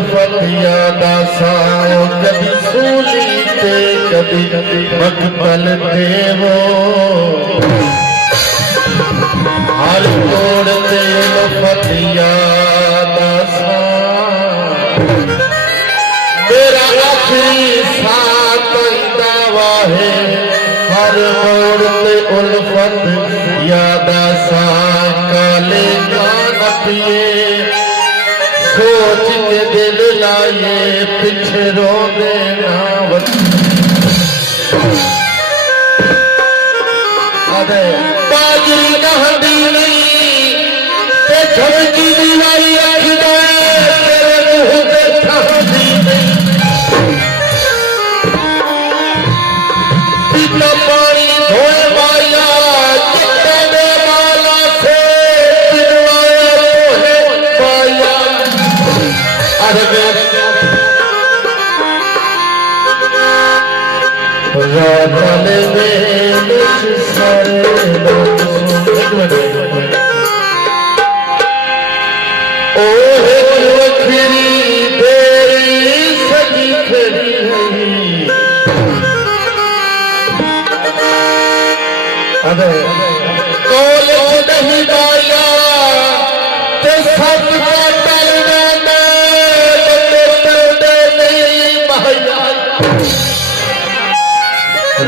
उल्फतिया दा साओ कभी सूली ते कभी मकबल ते वो हर कोड़ ते उल्फतिया दा साओ मेरा आखिरी साथ दावा है हर मोड़ ते उल्फत यादा सा काले कान पिए सोच के दिल लाए पिछे रो देना अरे बाजी कहती नहीं ते झमकी दिलाई आखिदा तेरे मुंह ते ठहदी नहीं पीला पानी धोए माया चिट्टे दे माला से पिलवाया तोहे पाया अरे रातले में मुझ सारे लोग ओहे वखरी तेरी सजी खड़ी है अरे कोल नहीं डाया ते सब का टलना नहीं माया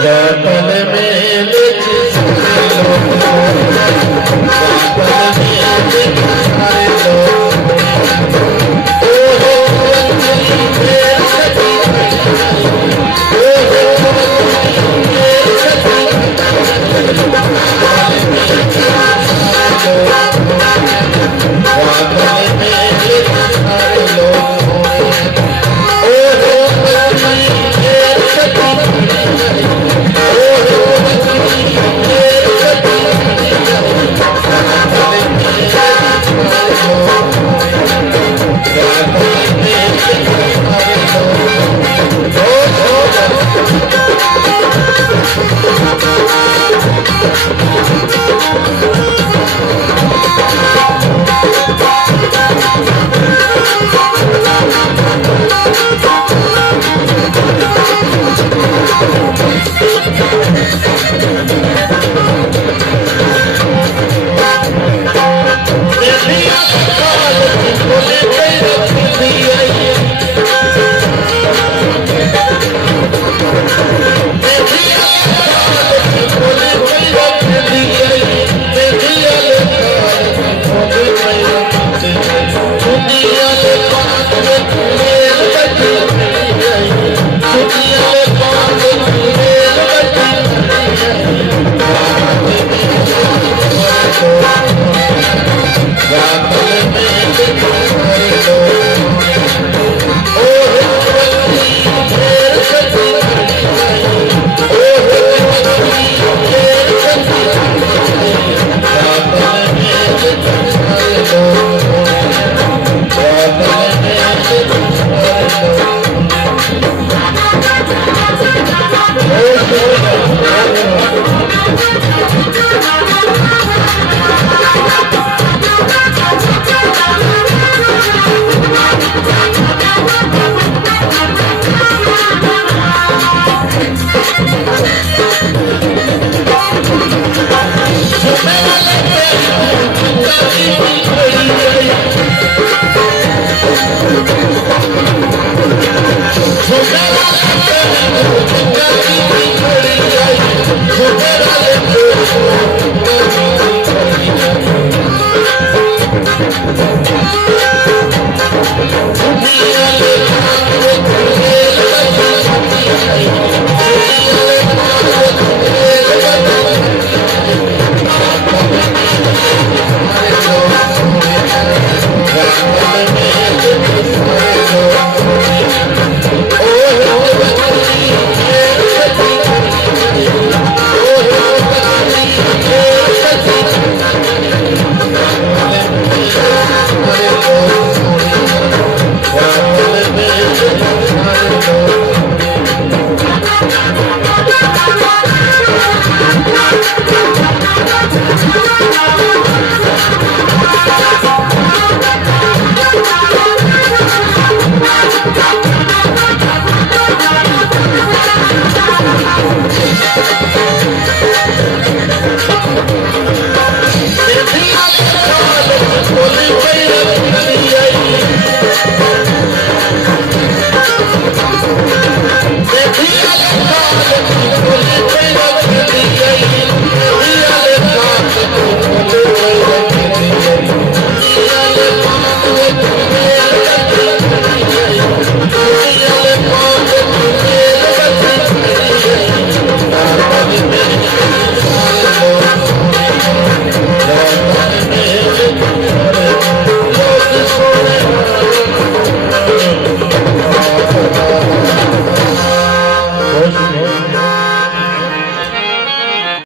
रातल में लिख दुनिया